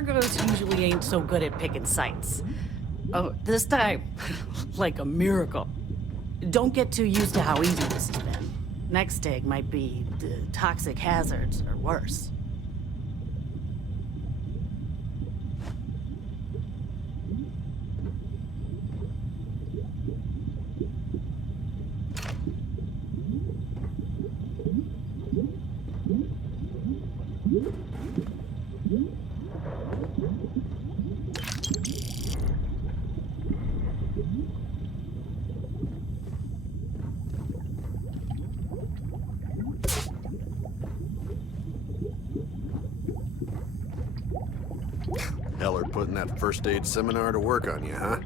Argos usually ain't so good at picking sites. Oh, this time, like a miracle. Don't get too used to how easy this has been. Next dig might be toxic hazards or worse. Heller putting that first aid seminar to work on you, huh?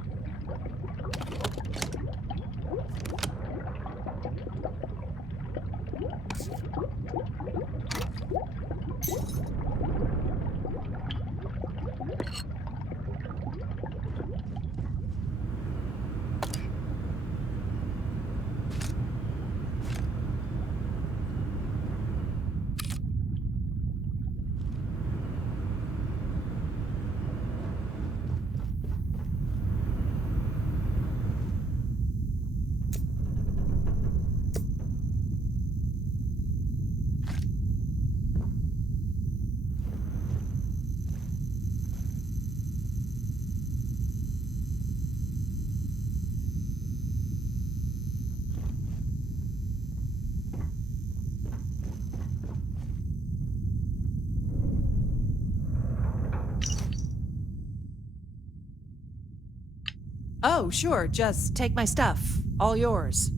Oh, sure, just take my stuff. All yours.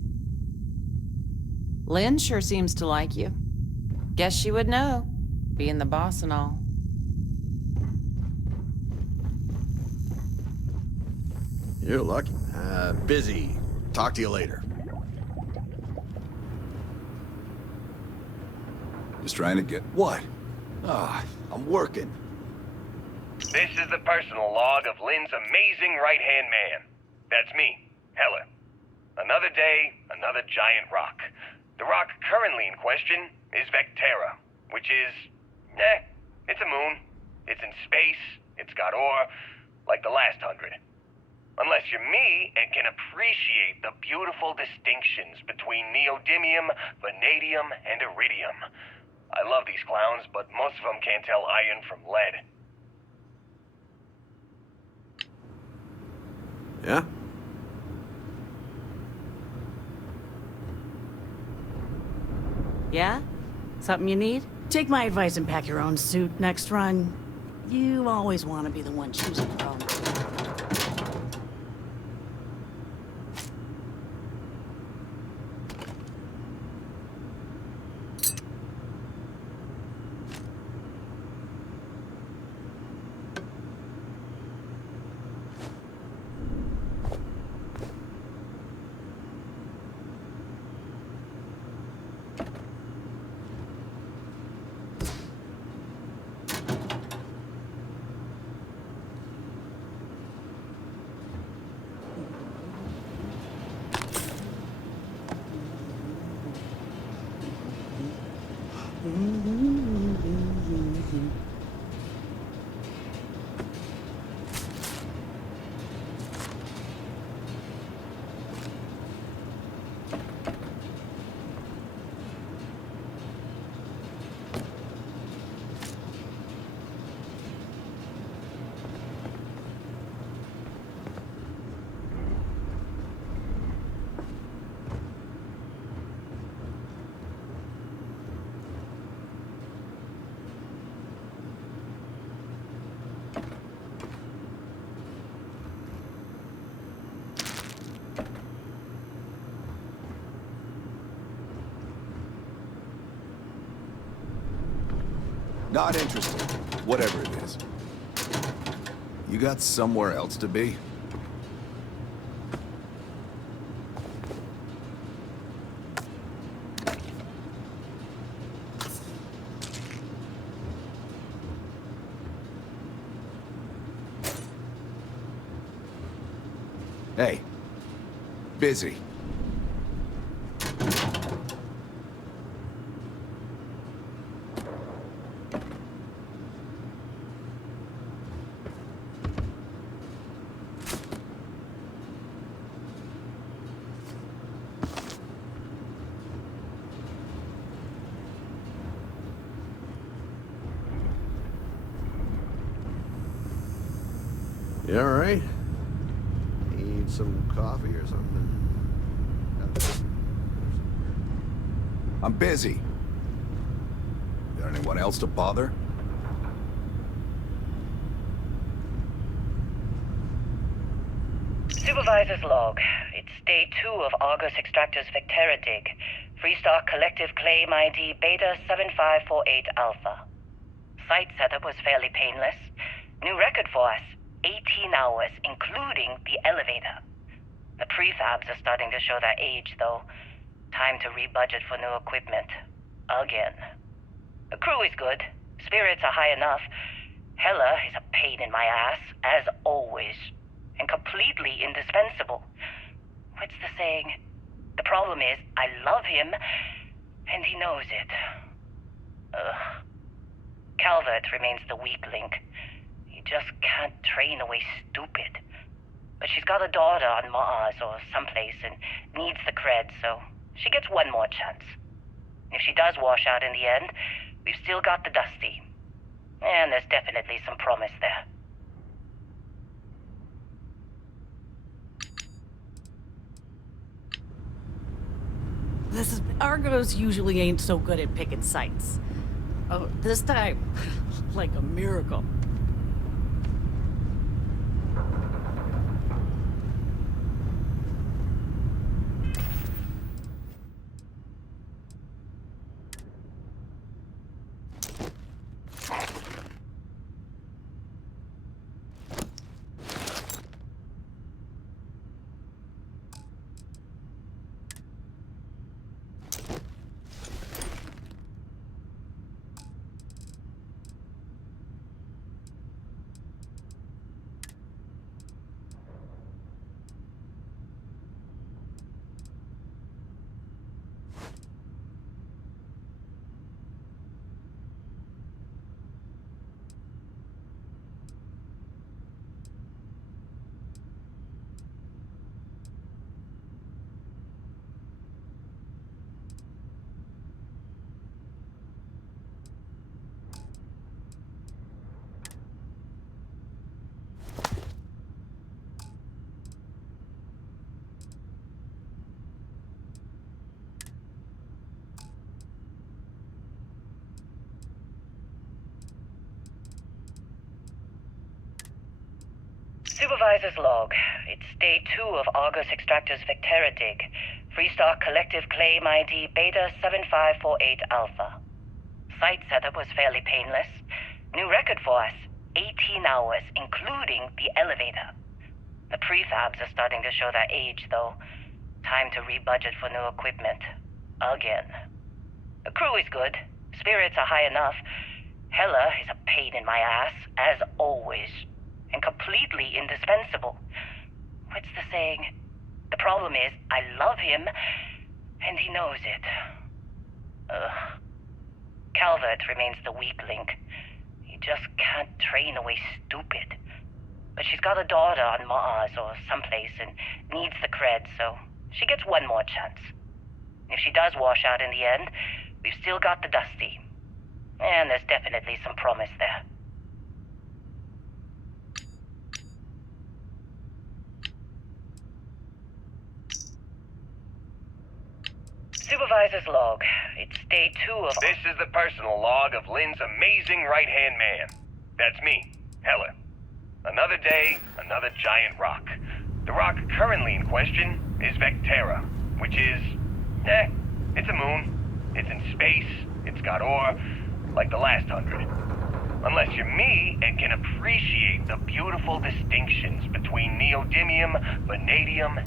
Lynn sure seems to like you. Guess she would know, being the boss and all. You're lucky. Busy. Talk to you later. Just trying to get... What? I'm working. This is the personal log of Lynn's amazing right-hand man. That's me, Heller. Another day, another giant rock. The rock currently in question is Vectera, which is... it's a moon. It's in space, it's got ore, like the last 100. Unless you're me and can appreciate the beautiful distinctions between neodymium, vanadium, and iridium. I love these clowns, but most of them can't tell iron from lead. Yeah? Yeah? Something you need? Take my advice and pack your own suit next run. You always want to be the one choosing your own. Not interested. Whatever it is. You got somewhere else to be? Hey. Busy. You all right? Need some coffee or something? I'm busy. Got anyone else to bother? Supervisor's log. It's day 2 of Argus Extractor's Vectera dig. Freestar Collective Claim ID Beta 7548 Alpha. Site setup was fairly painless. New record for us. 18 hours, including the elevator. The prefabs are starting to show their age, though. Time to rebudget for new equipment. Again. The crew is good. Spirits are high enough. Hella is a pain in my ass, as always. And completely indispensable. What's the saying? The problem is, I love him, and he knows it. Ugh. Calvert remains the weak link. He just can't train away stupid. But she's got a daughter on Mars or someplace and needs the cred, so she gets one more chance. If she does wash out in the end, we've still got the Dusty. And there's definitely some promise there. Argos usually ain't so good at picking sites. Oh, this time, like a miracle. Supervisor's log. It's day 2 of Argus Extractor's Vectera dig. Freestar Collective Claim ID Beta 7548 Alpha. Site setup was fairly painless. New record for us. 18 hours, including the elevator. The prefabs are starting to show their age, though. Time to rebudget for new equipment. Again. The crew is good. Spirits are high enough. Hella is a pain in my ass, as always. And completely indispensable. What's the saying? The problem is, I love him, and he knows it. Ugh. Calvert remains the weak link. He just can't train away stupid. But she's got a daughter on Mars or someplace and needs the cred, so she gets one more chance. If she does wash out in the end, we've still got the Dusty. And there's definitely some promise there. Supervisor's log. It's day 2 of... This is the personal log of Lynn's amazing right-hand man. That's me, Hella. Another day, another giant rock. The rock currently in question is Vectera, which is... it's a moon. It's in space. It's got ore, like the last 100. Unless you're me and can appreciate the beautiful distinctions between neodymium, vanadium,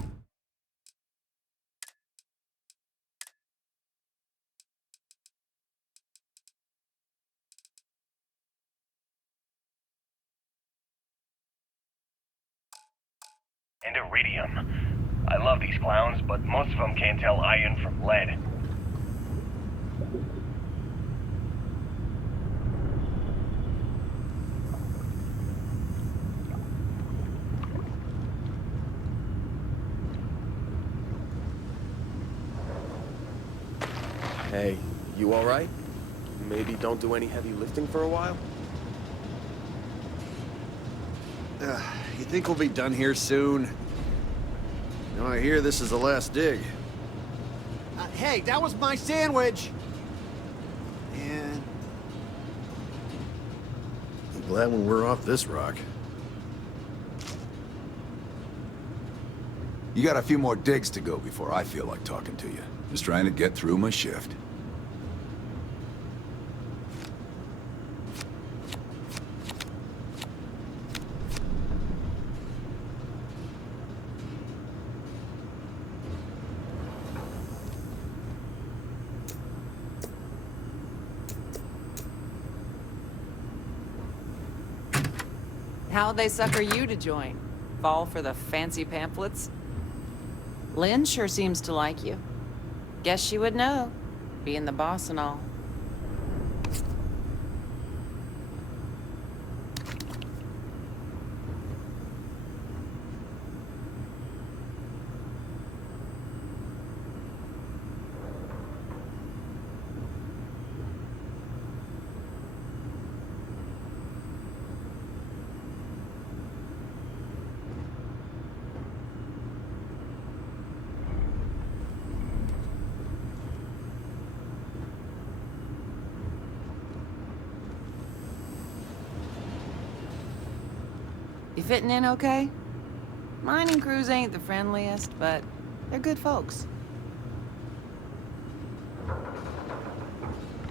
and iridium. I love these clowns, but most of them can't tell iron from lead. Hey, you all right? Maybe don't do any heavy lifting for a while? You think we'll be done here soon? You know, I hear this is the last dig. Hey, that was my sandwich! And... I'm glad when we're off this rock. You got a few more digs to go before I feel like talking to you. Just trying to get through my shift. How'd they sucker you to join? Fall for the fancy pamphlets? Lynn sure seems to like you. Guess she would know, being the boss and all. You fitting in okay? Mining crews ain't the friendliest, but they're good folks.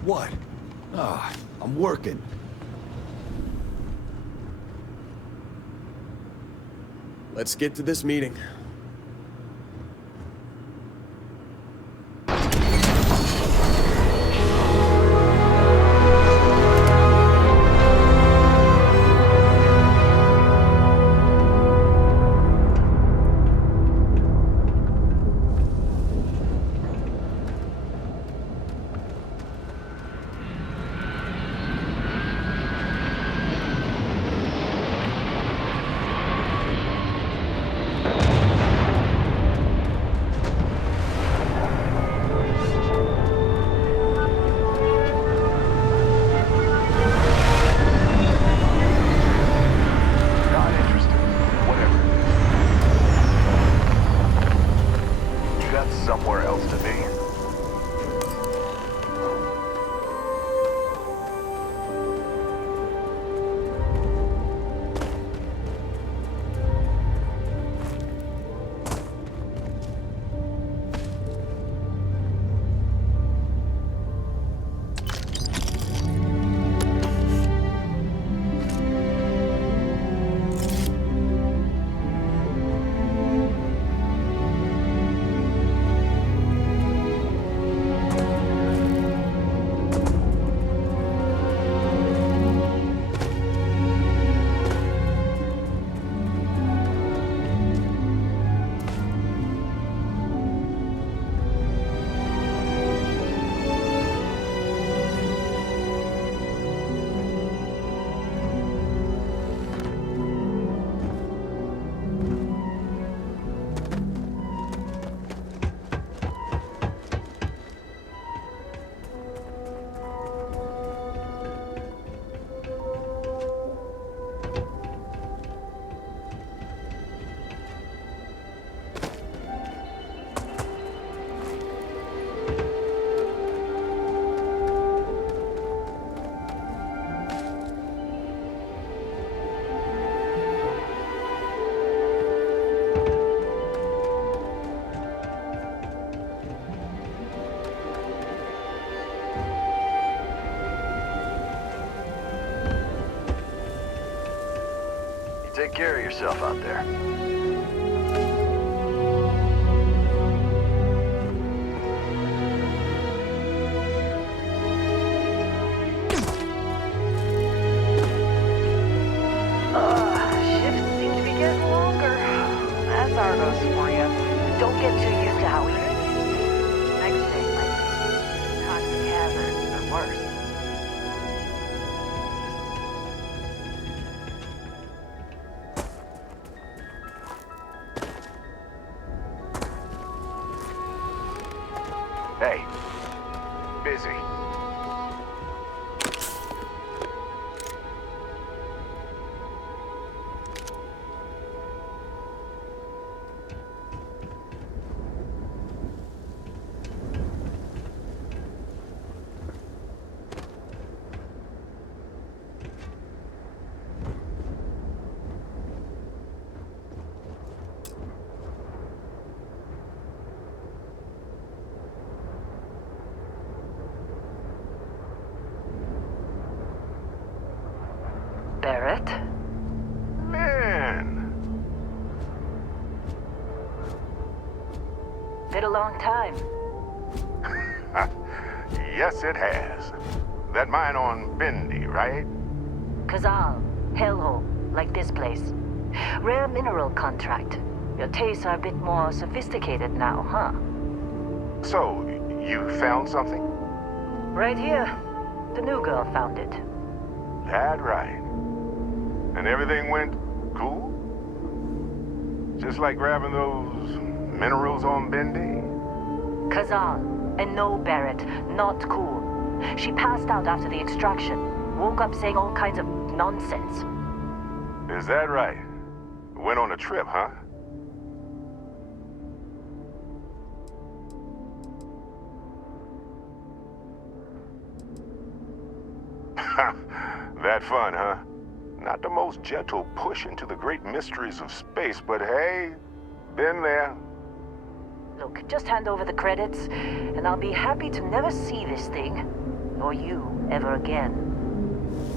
What? Ah, I'm working. Let's get to this meeting. Not interested. Whatever. You got somewhere else to be. Take care of yourself out there. Shifts seem to be getting longer. That's Argos for you. Don't get too used to how easy this is. Next day might be toxic hazards or worse. Hey. Busy. been a long time. Yes, it has. That mine on Bendy, right? Kazal, hellhole, like this place. Rare mineral contract. Your tastes are a bit more sophisticated now, huh? So, you found something? Right here. The new girl found it. That right. And everything went cool? Just like grabbing those minerals on Bendy? Kazal. And no, Barrett, not cool. She passed out after the extraction. Woke up saying all kinds of nonsense. Is that right? Went on a trip, huh? That fun, huh? Not the most gentle push into the great mysteries of space, but hey, been there. Look, just hand over the credits, and I'll be happy to never see this thing, or you, ever again.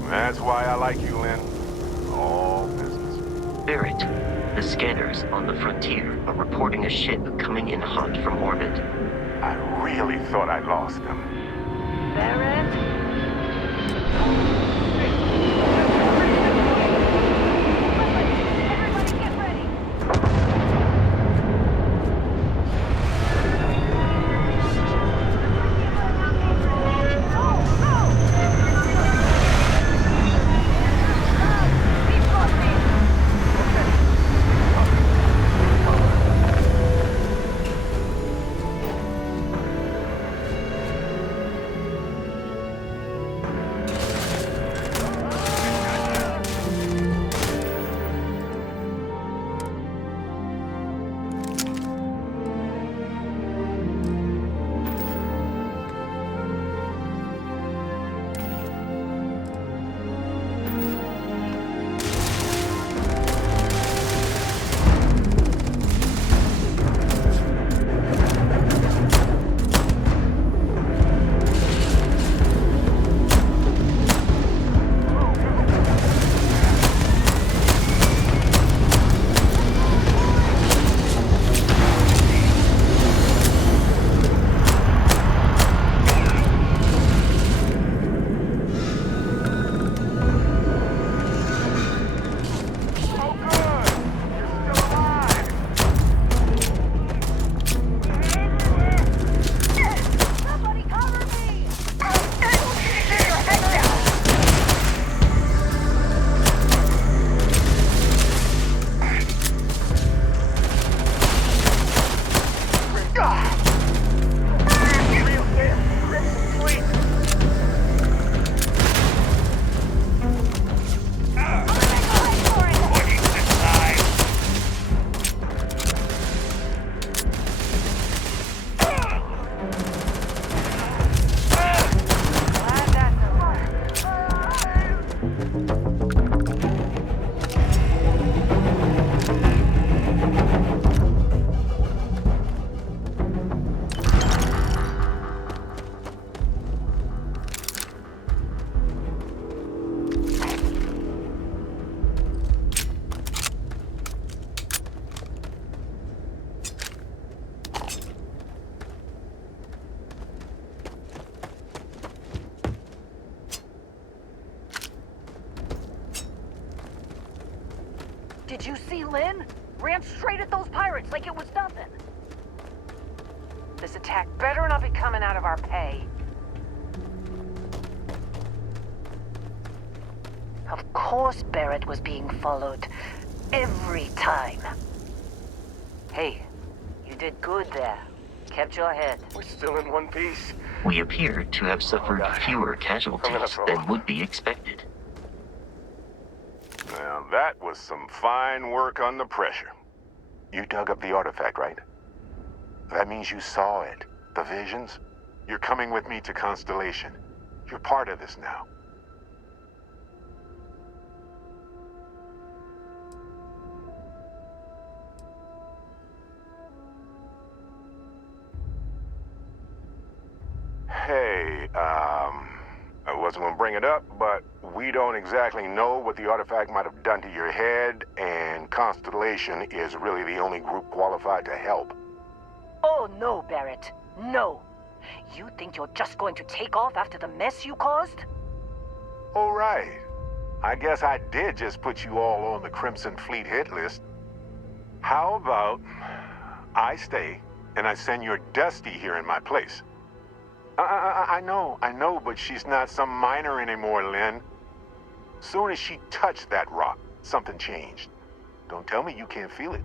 That's why I like you, Lynn. All business. Barrett, the scanners on the frontier are reporting a ship coming in hot from orbit. I really thought I lost them. Barrett? Did you see Lynn? Ran straight at those pirates like it was nothing. This attack better not be coming out of our pay. Of course Barrett was being followed. Every time. Hey, you did good there. Kept your head. We're still in one piece. We appear to have suffered fewer casualties than would be expected. Now, that was some fine work under pressure. You dug up the artifact, right? That means you saw it. The visions? You're coming with me to Constellation. You're part of this now. Hey, I wasn't gonna bring it up, but we don't exactly know what the artifact might have done to your head, and Constellation is really the only group qualified to help. Oh, no, Barrett. No. You think you're just going to take off after the mess you caused? All right. I guess I did just put you all on the Crimson Fleet hit list. How about I stay and I send your Dusty here in my place? I know, but she's not some minor anymore, Lynn. Soon as she touched that rock, something changed. Don't tell me you can't feel it.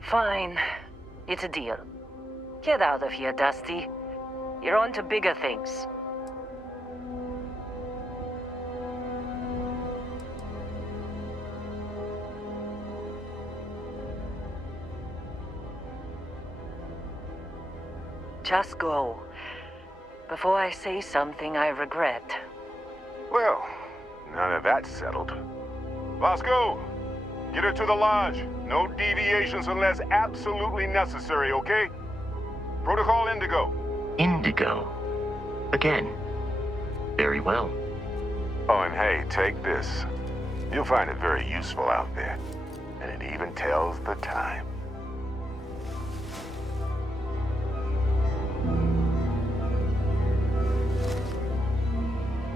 Fine. It's a deal. Get out of here, Dusty. You're on to bigger things. Just go. Before I say something I regret. Well, now that that's settled. Vasco, get her to the lodge. No deviations unless absolutely necessary, okay? Protocol Indigo. Indigo. Again. Very well. Oh, and hey, take this. You'll find it very useful out there. And it even tells the time.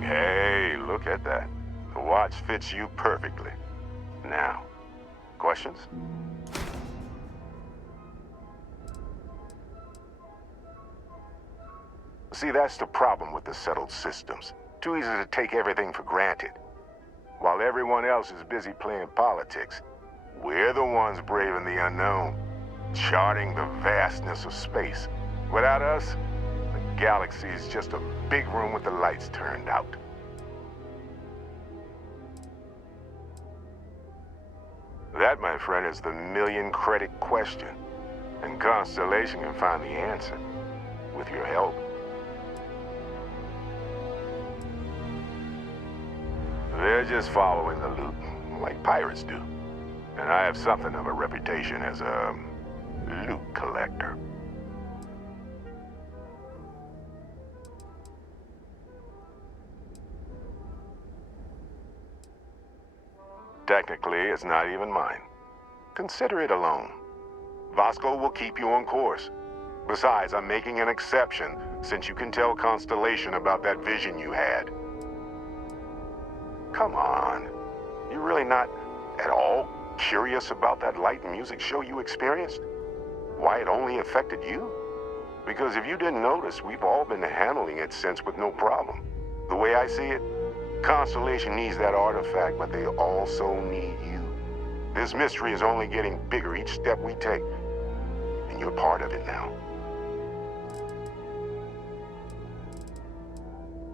Hey, look at that. The watch fits you perfectly. Now, questions? See, that's the problem with the settled systems. Too easy to take everything for granted. While everyone else is busy playing politics, we're the ones braving the unknown, charting the vastness of space. Without us, the galaxy is just a big room with the lights turned out. That, my friend, is the million-credit question. And Constellation can find the answer, with your help. They're just following the loot, like pirates do. And I have something of a reputation as a loot collector. Technically, it's not even mine. Consider it a loan. Vasco will keep you on course. Besides, I'm making an exception since you can tell Constellation about that vision you had. Come on. You're really not at all curious about that light and music show you experienced? Why it only affected you? Because if you didn't notice, we've all been handling it since with no problem. The way I see it, Constellation needs that artifact, but they also need you. This mystery is only getting bigger each step we take, and you're part of it now.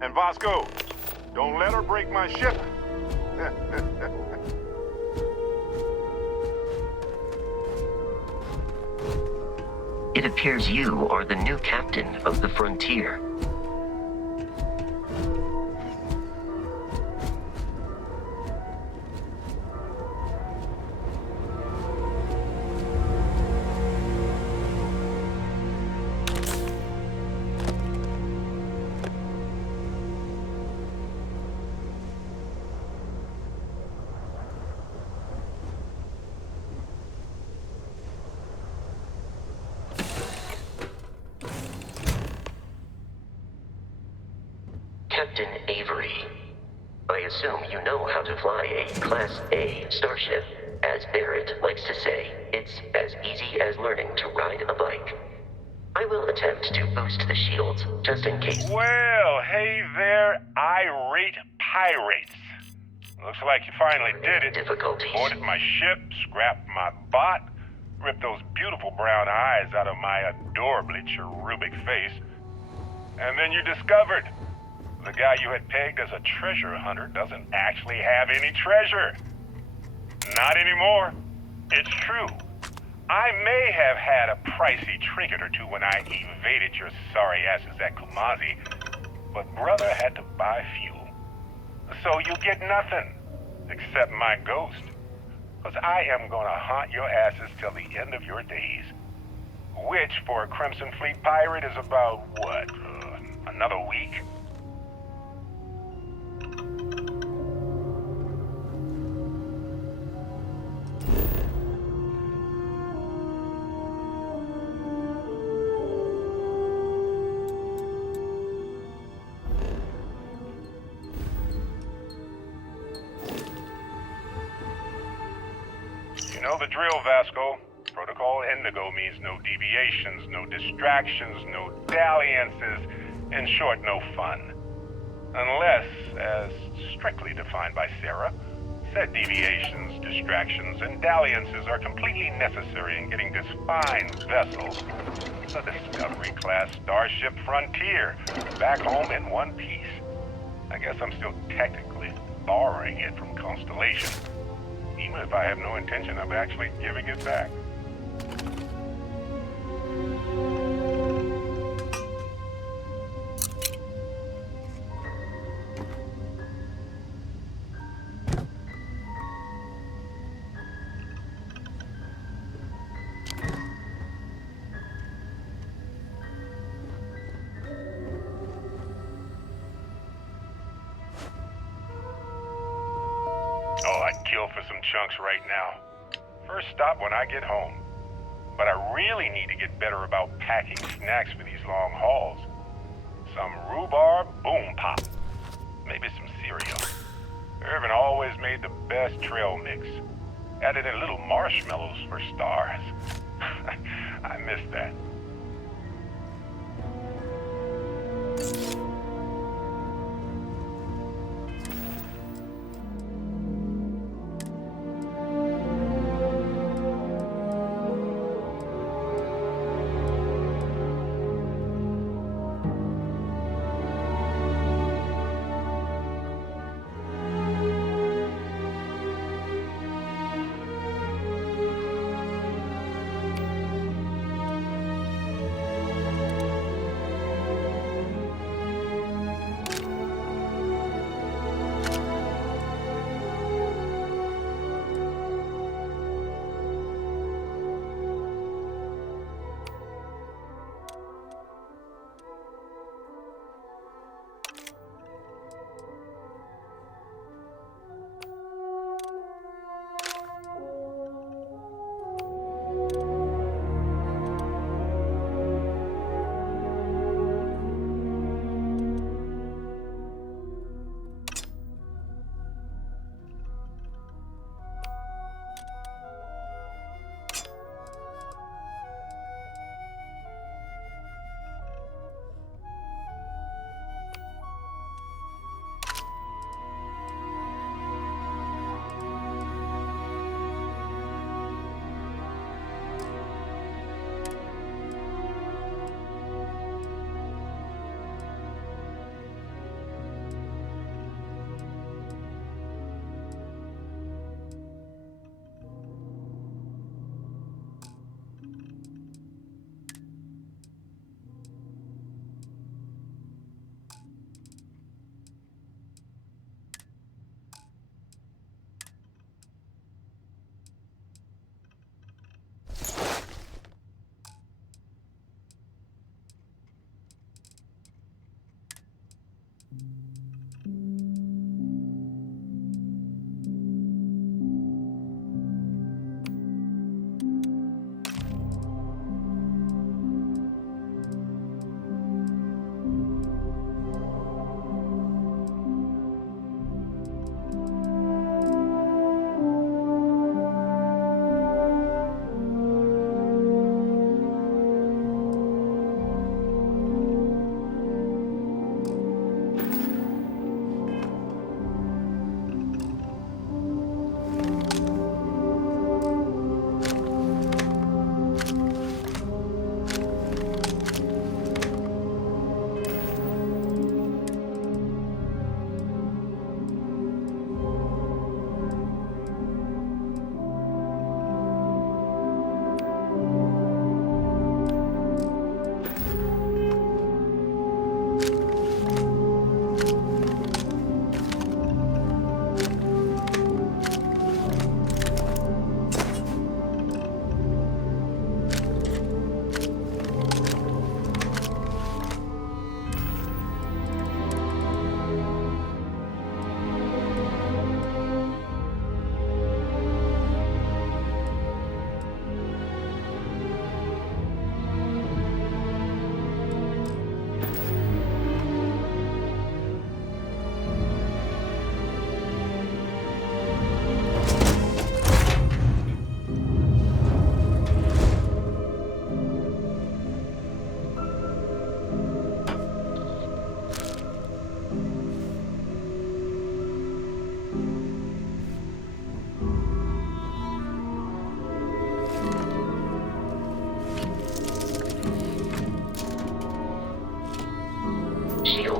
And Vasco, don't let her break my ship. It appears you are the new captain of the Frontier. Captain Avery. I assume you know how to fly a Class A starship. As Barrett likes to say, it's as easy as learning to ride a bike. I will attempt to boost the shields, just in case. Well, hey there, irate pirates. Looks like you finally did it. Difficulties. Boarded my ship, scrapped my bot, ripped those beautiful brown eyes out of my adorably cherubic face. And then you discovered the guy you had pegged as a treasure hunter doesn't actually have any treasure. Not anymore. It's true. I may have had a pricey trinket or two when I evaded your sorry asses at Kumazi, but brother had to buy fuel. So you get nothing, except my ghost. Because I am gonna haunt your asses till the end of your days. Which, for a Crimson Fleet pirate, is about, what, another week? the drill, Vasco. Protocol Indigo means no deviations, no distractions, no dalliances. In short, no fun. Unless, as strictly defined by Sarah, said deviations, distractions, and dalliances are completely necessary in getting this fine vessel, the Discovery-class Starship Frontier, back home in one piece. I guess I'm still technically borrowing it from Constellation, even if I have no intention of actually giving it back. Oh, I'd kill for some chunks right now. First stop when I get home. But I really need to get better about packing snacks for these long hauls. Some rhubarb boom pop. Maybe some cereal. Irvin always made the best trail mix. Added in little marshmallows for stars. I miss that.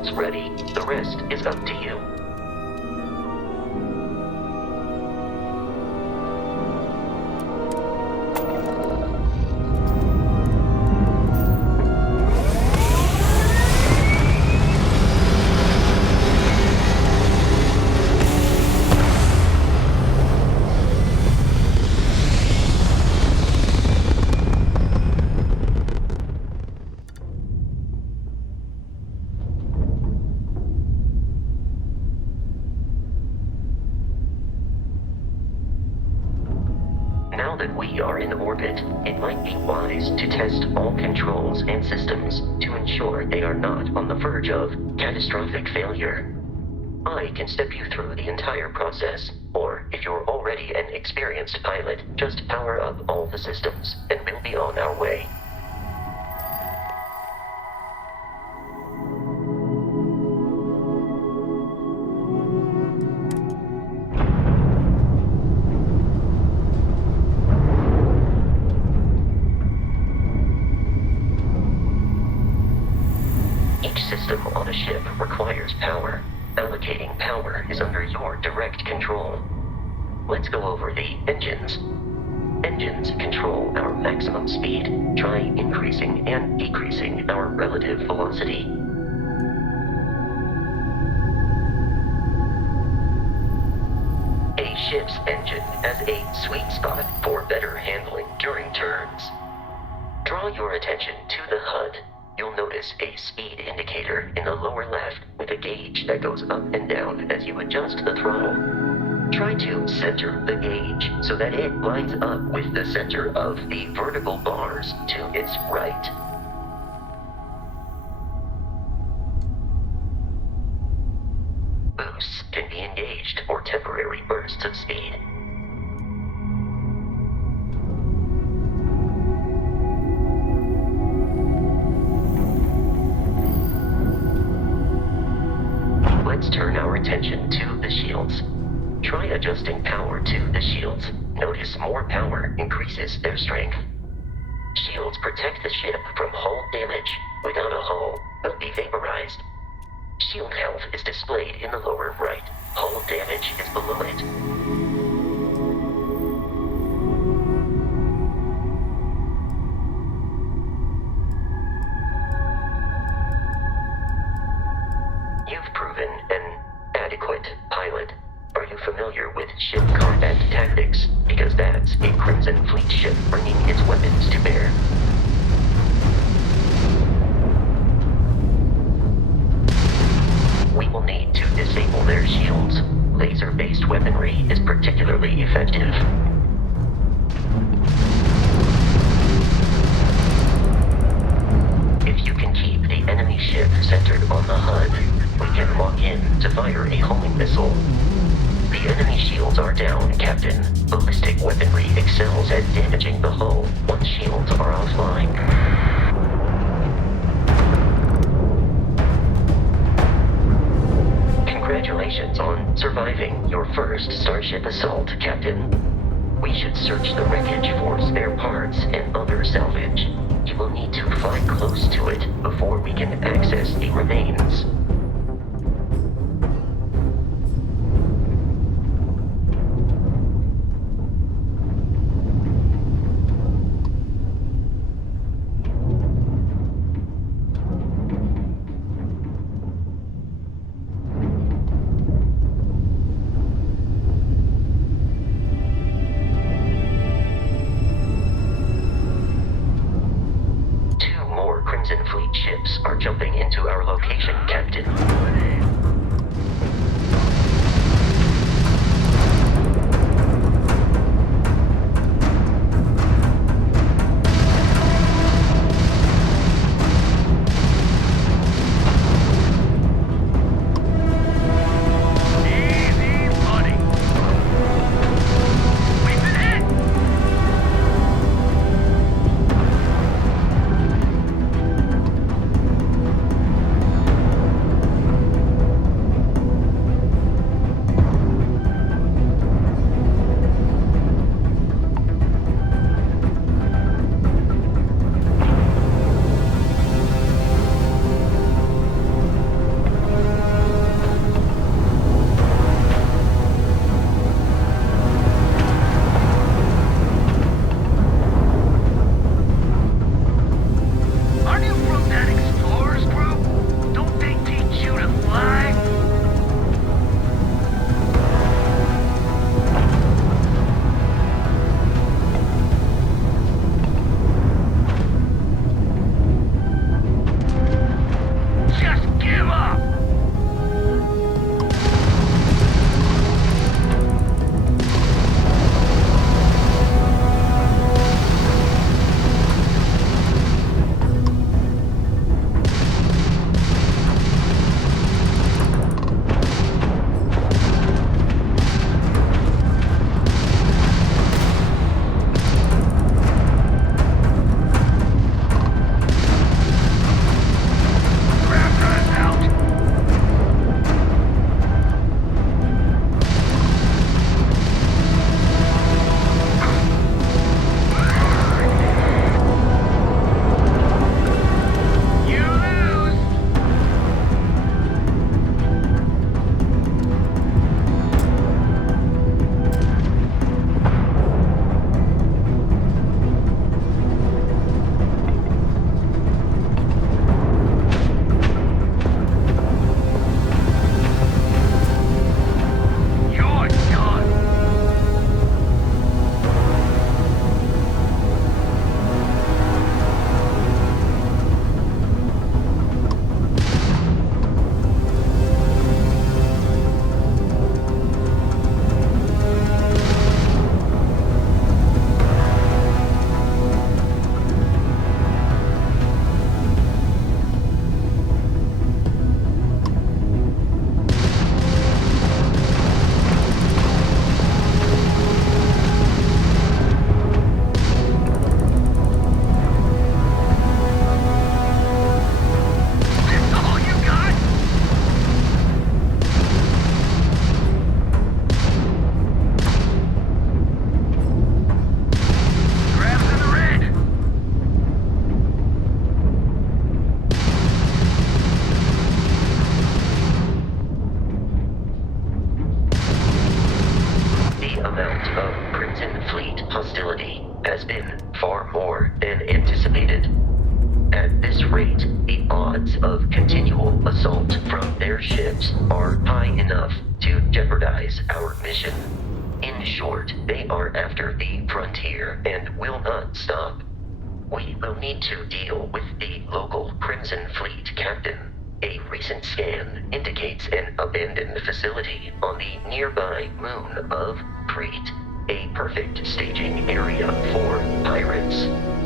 shields ready. The rest is up to you. Now that we are in orbit, it might be wise to test all controls and systems to ensure they are not on the verge of catastrophic failure. I can step you through the entire process, or if you're already an experienced pilot, just power up all the systems, and we'll be on our way. Each system on a ship requires power. Allocating power is under your direct control. Let's go over the engines. Engines control our maximum speed. Try increasing and decreasing our relative velocity. A ship's engine has a sweet spot for better handling during turns. Draw your attention to the HUD. You'll notice a speed indicator in the lower left with a gauge that goes up and down as you adjust the throttle. Try to center the gauge so that it lines up with the center of the vertical bars to its right. Boosts can be engaged for temporary bursts of speed. Let's turn our attention to the shields. Try adjusting power to the shields. Notice more power increases their strength. Shields protect the ship from hull damage. Without a hull, will be vaporized. Shield health is displayed in the lower right. Hull damage is below it. You've proven an adequate pilot. Are you familiar with ship combat tactics? Because that's a Crimson Fleet ship bringing its weapons to bear. We will need to disable their shields. Laser-based weaponry is particularly effective. If you can keep the enemy ship centered on the HUD, we can lock in to fire a homing missile. The enemy shields are down, Captain. Ballistic weaponry excels at damaging the hull once shields are offline. Congratulations on surviving your first Starship assault, Captain. We should search the wreckage for spare parts and other salvage. You will need to fly close to it before we can access the remains. Crimson Fleet ships are jumping into our location, Captain. their ships are high enough to jeopardize our mission. In short, they are after the frontier and will not stop. We will need to deal with the local Crimson Fleet captain. A recent scan indicates an abandoned facility on the nearby moon of Crete, a perfect staging area for pirates.